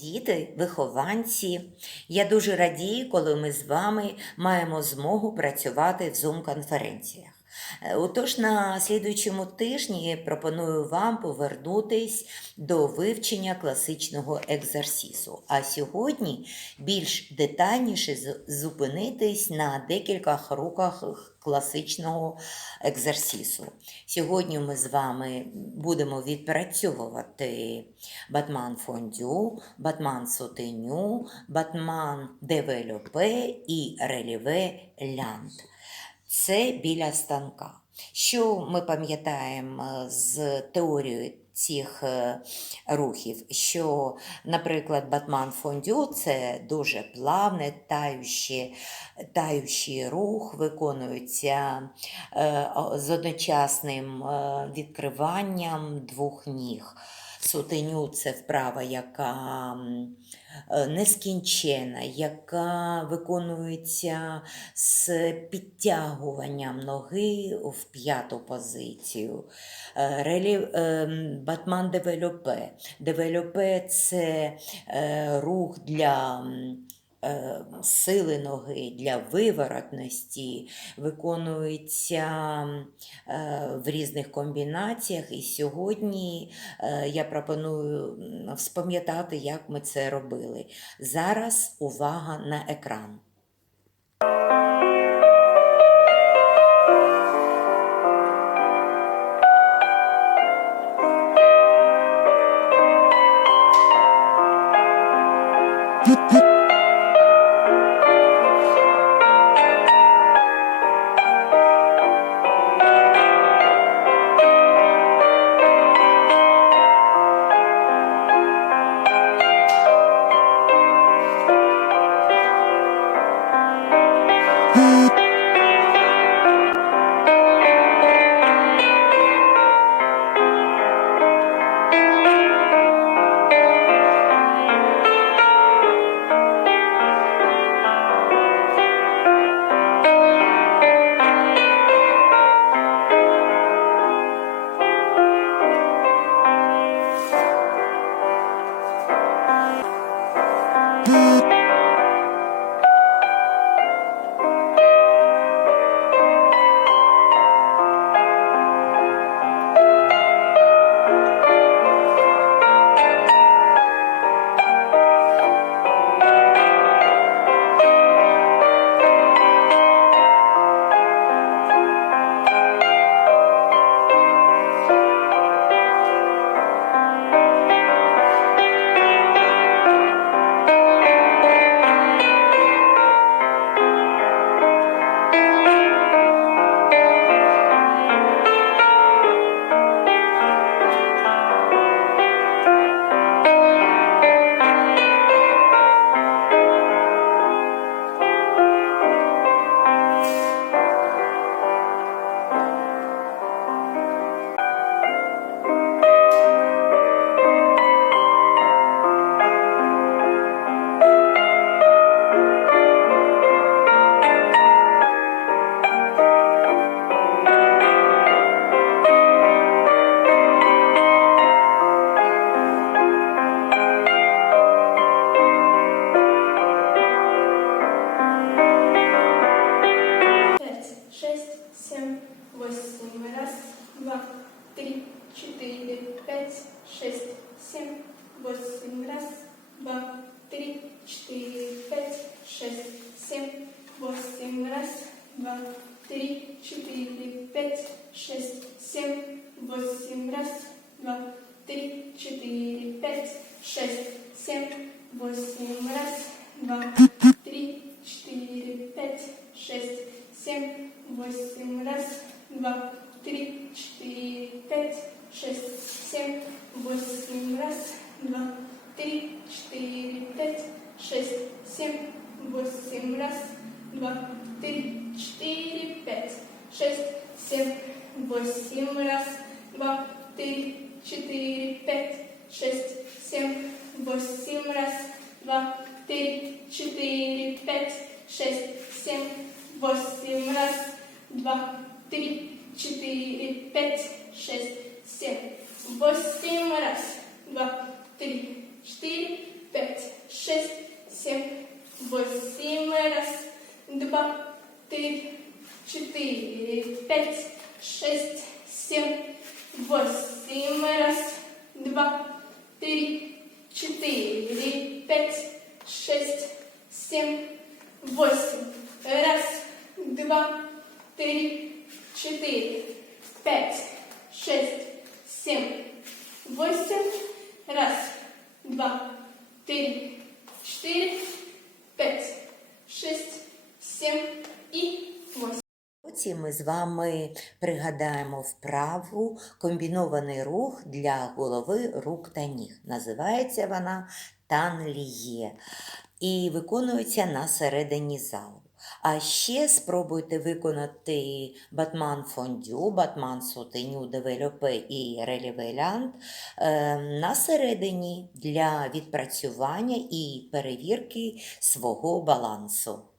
Діти, вихованці, я дуже радію, коли ми з вами маємо змогу працювати в Zoom-конференціях. Е, Отож, на слідуючому тижні пропоную вам повернутись до вивчення класичного екзерсису. А сьогодні більш детальніше зупинитись на декількох руках класичного екзерсису. Сьогодні ми з вами будемо відпрацьовувати батман фондю, батман сотеню, батман девельопе і реліве лянд. Це біля станка. Що ми пам'ятаємо е, з теорією цих е, рухів? Що, наприклад, батман фондю це дуже плавне, таючий, таючий рух, виконується е, з одночасним відкриванням двох ніг. Сутеню це вправа, яка е, нескінчена, яка виконується з підтягуванням ноги в п'яту позицію. Е, Релі, Батман девельопе. Девельопе це е, рух для сили ноги, для виворотності, виконується е, в різних комбінаціях. І сьогодні е, я пропоную вспам'ятати, як ми це робили. Зараз увага на екран. четыре, пять, шесть, семь, восемь. Раз, два, три, четыре, пять, шесть, семь, восемь. Раз, два, три, четыре, пять, шесть, семь, восемь. Раз, два, три, четыре, пять, шесть, семь, восемь. Раз, два, три, четыре, пять, шесть, семь, восемь. Раз, два, три, четыре, пять, шесть, семь, восемь. Раз, два, три, четыре, пять, шесть, семь, восемь. Раз, два, три, четыре, пять, шесть, семь, восемь. Раз, два, три, четыре, пять, шесть, семь, восемь. Раз, два, три, четыре, пять, шесть, семь, восемь. пять, шесть, семь, восемь. Раз, два, три, четыре, пять, шесть, семь, восемь. Раз, два, три, четыре, пять, шесть, семь и восемь. Ми з вами пригадаємо вправу комбінований рух для голови, рук та ніг. Називається вона танліє і виконується на середині залу. А ще спробуйте виконати батман фондю, батман сутеню, девелопе і релівелянд е, на середині для відпрацювання і перевірки свого балансу.